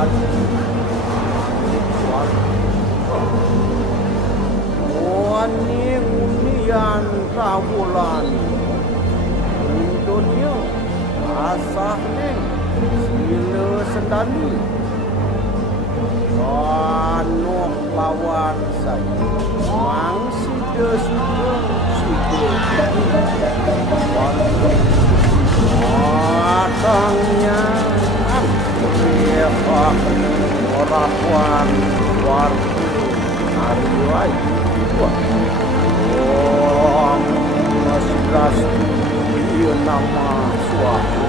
Wani unian kabulan dunia asahne sila sendali Anok lawan saya Mangsi desuka Matangnya Siapa Orakuan Warga Ariwai Om Nasras Dia nama suatu